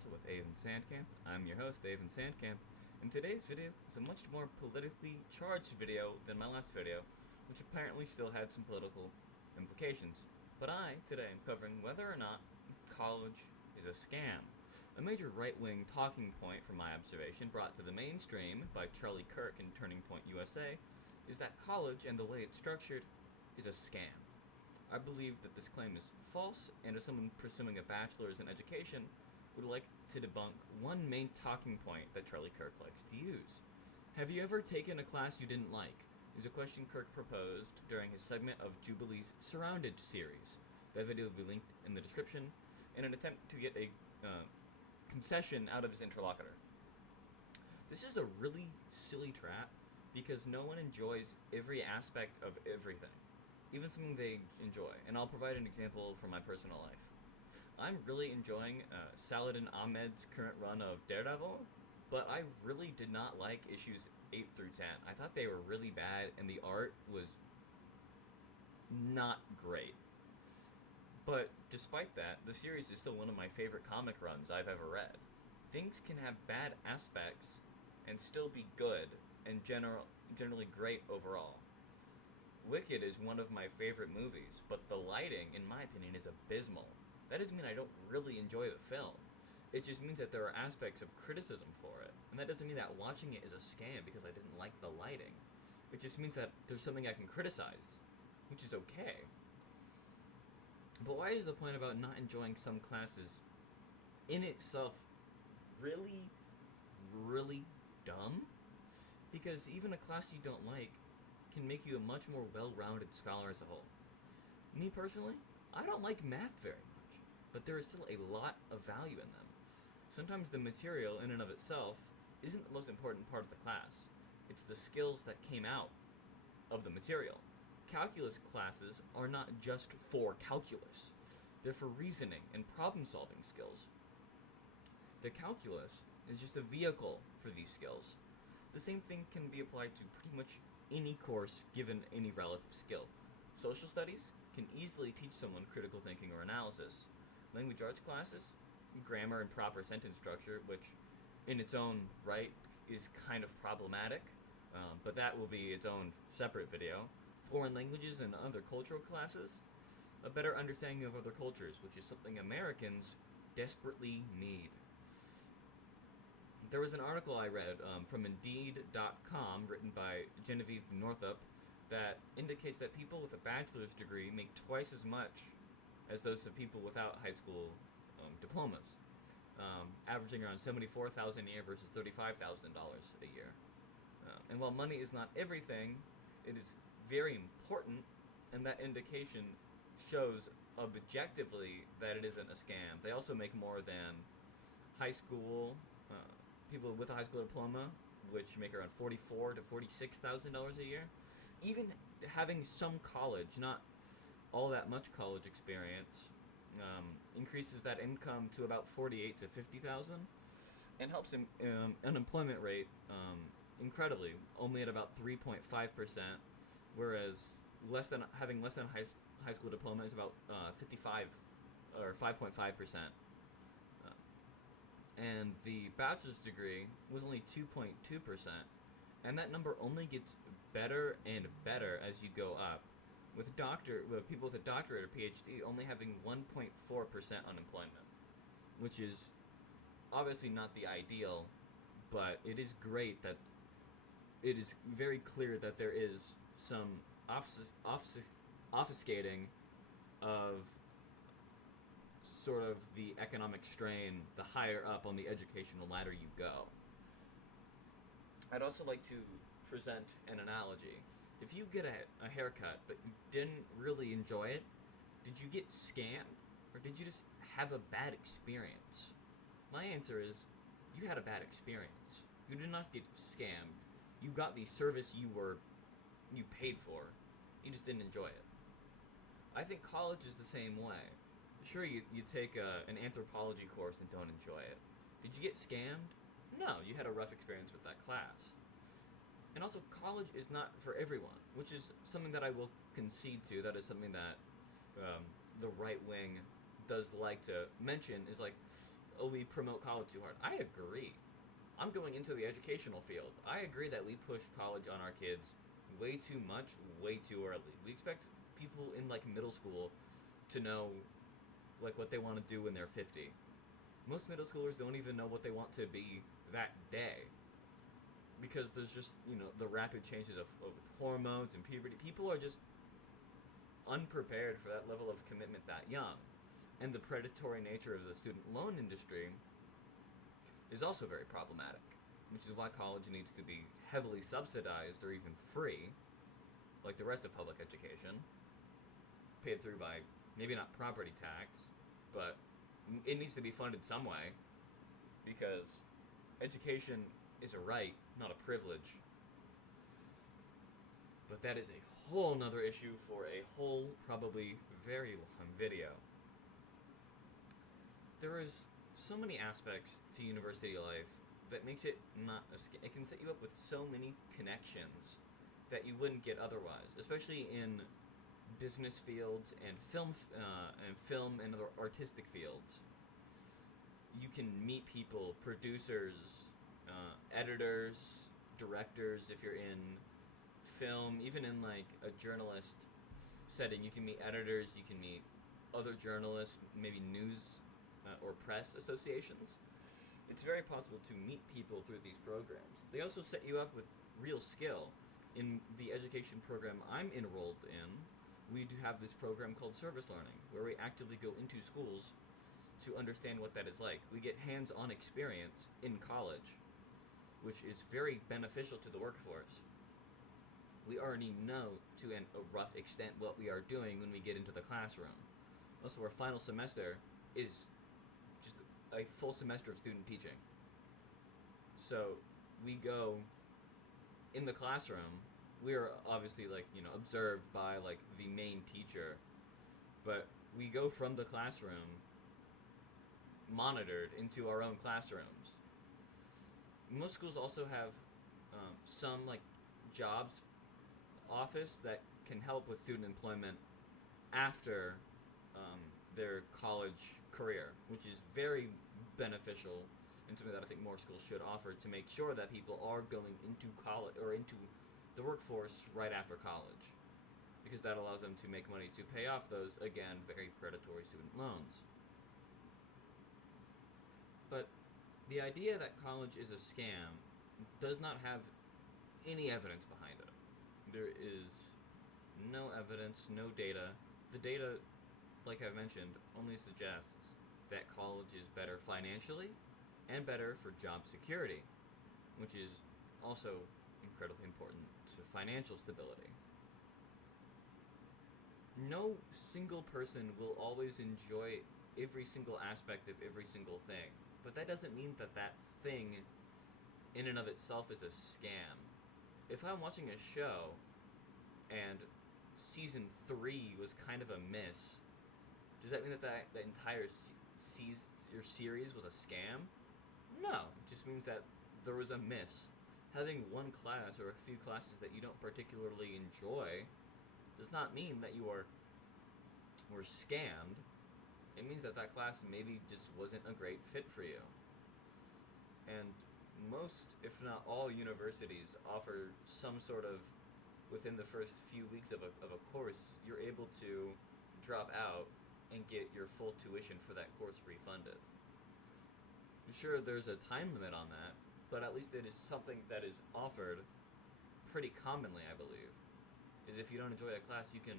SandKastle with Avon Sandcamp. I'm your host, Avon Sandcamp, and today's video is a much more politically charged video than my last video, which apparently still had some political implications. But today, am covering whether or not college is a scam. A major right-wing talking point from my observation brought to the mainstream by Charlie Kirk in Turning Point USA is that college and the way it's structured is a scam. I believe that this claim is false, and as someone pursuing a bachelor's in education, would like to debunk one main talking point that Charlie Kirk likes to use. Have you ever taken a class you didn't like? Is a question Kirk proposed during his segment of Jubilee's Surrounded series. That video will be linked in the description in an attempt to get a concession out of his interlocutor. This is a really silly trap because no one enjoys every aspect of everything, even something they enjoy, and I'll provide an example from my personal life. I'm really enjoying Saladin Ahmed's current run of Daredevil, but I really did not like issues 8 through 10. I thought they were really bad, and the art was not great. But despite that, the series is still one of my favorite comic runs I've ever read. Things can have bad aspects and still be good, and generally great overall. Wicked is one of my favorite movies, but the lighting, in my opinion, is abysmal. That doesn't mean I don't really enjoy the film. It just means that there are aspects of criticism for it. And that doesn't mean that watching it is a scam because I didn't like the lighting. It just means that there's something I can criticize, which is okay. But why is the point about not enjoying some classes in itself really, really dumb? Because even a class you don't like can make you a much more well-rounded scholar as a whole. Me personally, I don't like math very much, but there is still a lot of value in them. Sometimes the material in and of itself isn't the most important part of the class. It's the skills that came out of the material. Calculus classes are not just for calculus. They're for reasoning and problem-solving skills. The calculus is just a vehicle for these skills. The same thing can be applied to pretty much any course given any relative skill. Social studies can easily teach someone critical thinking or analysis. Language arts classes, grammar and proper sentence structure, which in its own right is kind of problematic, but that will be its own separate video. Foreign languages and other cultural classes, a better understanding of other cultures, which is something Americans desperately need. There was an article I read from Indeed.com written by Genevieve Northup that indicates that people with a bachelor's degree make twice as much as those of people without high school diplomas, averaging around $74,000 a year versus $35,000 a year. And while money is not everything, it is very important, and that indication shows objectively that it isn't a scam. They also make more than high school people with a high school diploma, which make around $44,000 to $46,000 a year. Even having some college, not all that much college experience, increases that income to about $48,000 to $50,000, and helps unemployment rate incredibly, only at about 3.5%, whereas having less than high school diploma is about 55 or 5.5%. And the bachelor's degree was only 2.2%, and that number only gets better and better as you go up, with people with a doctorate or PhD only having 1.4% unemployment, which is obviously not the ideal, but it is great that it is very clear that there is some obfuscating of sort of the economic strain the higher up on the educational ladder you go. I'd also like to present an analogy. If you get a haircut but you didn't really enjoy it, did you get scammed or did you just have a bad experience? My answer is you had a bad experience. You did not get scammed. You got the service you paid for. You just didn't enjoy it. I think college is the same way. Sure, you take an anthropology course and don't enjoy it. Did you get scammed? No, you had a rough experience with that class. And also, college is not for everyone, which is something that I will concede to. That is something that the right wing does like to mention, is like, oh, we promote college too hard. I agree. I'm going into the educational field. I agree that we push college on our kids way too much, way too early. We expect people in like middle school to know like what they want to do when they're 50. Most middle schoolers don't even know what they want to be that day, because there's just, the rapid changes of hormones and puberty. People are just unprepared for that level of commitment that young. And the predatory nature of the student loan industry is also very problematic, which is why college needs to be heavily subsidized or even free, like the rest of public education, paid through by maybe not property tax, but it needs to be funded some way, because education is a right, not a privilege. But that is a whole nother issue for a whole, probably very long video. There is so many aspects to university life that makes it not a scam. It can set you up with so many connections that you wouldn't get otherwise, especially in business fields and film and other artistic fields. You can meet people, producers, editors, directors. If you're in film, even in like a journalist setting, you can meet editors, you can meet other journalists, maybe news or press associations. It's very possible to meet people through these programs. They also set you up with real skill. In the education program I'm enrolled in, we do have this program called service learning, where we actively go into schools to understand what that is like. We get hands-on experience in college, which is very beneficial to the workforce. We already know to a rough extent what we are doing when we get into the classroom. Also, our final semester is just a full semester of student teaching. So we go in the classroom. We are obviously observed by the main teacher, but we go from the classroom monitored into our own classrooms. Most schools also have some jobs office that can help with student employment after their college career, which is very beneficial and something that I think more schools should offer to make sure that people are going into college or into the workforce right after college, because that allows them to make money to pay off those, again, very predatory student loans. But the idea that college is a scam does not have any evidence behind it. There is no evidence, no data. The data, like I've mentioned, only suggests that college is better financially and better for job security, which is also incredibly important to financial stability. No single person will always enjoy every single aspect of every single thing, but that doesn't mean that that thing in and of itself is a scam. If I'm watching a show and season 3 was kind of a miss, does that mean that the entire series was a scam? No, it just means that there was a miss. Having one class or a few classes that you don't particularly enjoy does not mean that you were scammed. It means that that class maybe just wasn't a great fit for you. And most, if not all, universities offer some sort of, within the first few weeks of a course, you're able to drop out and get your full tuition for that course refunded. I'm sure there's a time limit on that, but at least it is something that is offered pretty commonly, I believe. Is if you don't enjoy a class, you can,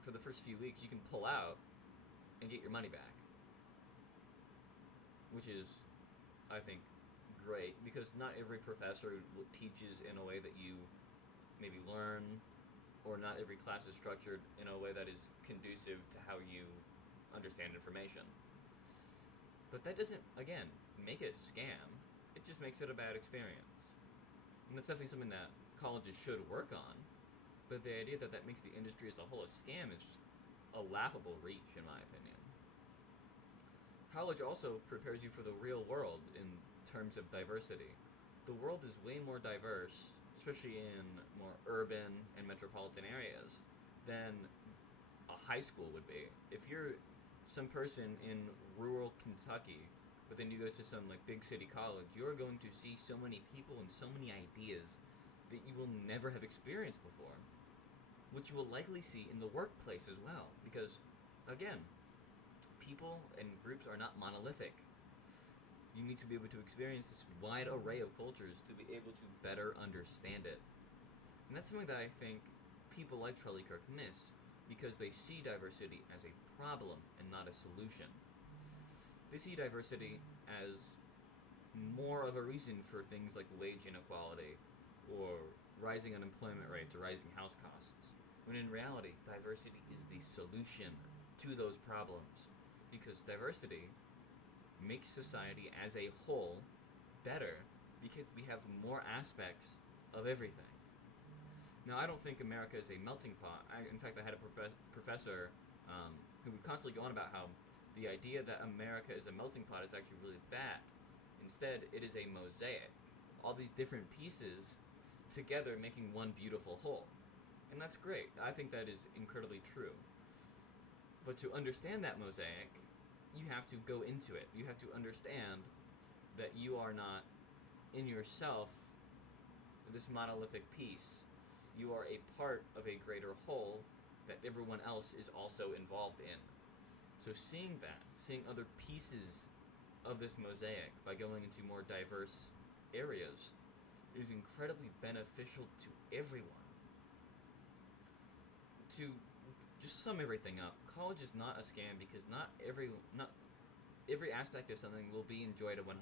for the first few weeks, you can pull out and get your money back. Which is, I think, great, because not every professor teaches in a way that you maybe learn, or not every class is structured in a way that is conducive to how you understand information. But that doesn't, again, make it a scam. It just makes it a bad experience. And that's definitely something that colleges should work on. But the idea that that makes the industry as a whole a scam is just a laughable reach, in my opinion. College also prepares you for the real world in terms of diversity. The world is way more diverse, especially in more urban and metropolitan areas, than a high school would be. If you're some person in rural Kentucky, but then you go to some like big city college, you're going to see so many people and so many ideas that you will never have experienced before, which you will likely see in the workplace as well, because again, people and groups are not monolithic. You need to be able to experience this wide array of cultures to be able to better understand it. And that's something that I think people like Charlie Kirk miss, because they see diversity as a problem and not a solution. They see diversity as more of a reason for things like wage inequality or rising unemployment rates or rising house costs, when in reality, diversity is the solution to those problems, because diversity makes society as a whole better because we have more aspects of everything. Now, I don't think America is a melting pot. In fact, I had a professor who would constantly go on about how the idea that America is a melting pot is actually really bad. Instead, it is a mosaic. All these different pieces together making one beautiful whole. And that's great. I think that is incredibly true. But to understand that mosaic, you have to go into it. You have to understand that you are not in yourself this monolithic piece. You are a part of a greater whole that everyone else is also involved in. So seeing that, seeing other pieces of this mosaic by going into more diverse areas is incredibly beneficial to everyone. To just sum everything up, college is not a scam because not every aspect of something will be enjoyed at 100%,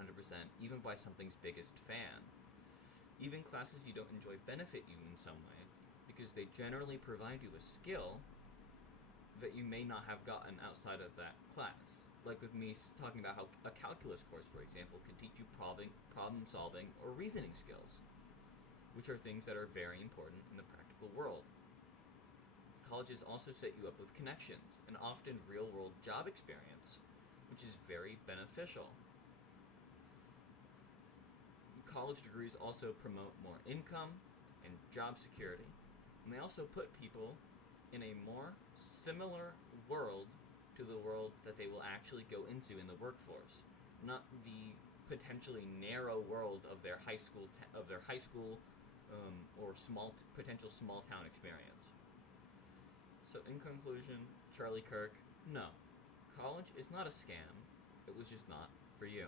even by something's biggest fan. Even classes you don't enjoy benefit you in some way, because they generally provide you a skill that you may not have gotten outside of that class. Like with me talking about how a calculus course, for example, could teach you problem solving or reasoning skills, which are things that are very important in the practical world. Colleges also set you up with connections and often real-world job experience, which is very beneficial. College degrees also promote more income and job security, and they also put people in a more similar world to the world that they will actually go into in the workforce, not the potentially narrow world of their high school or potential small town experience. So in conclusion, Charlie Kirk, no, college is not a scam. It was just not for you.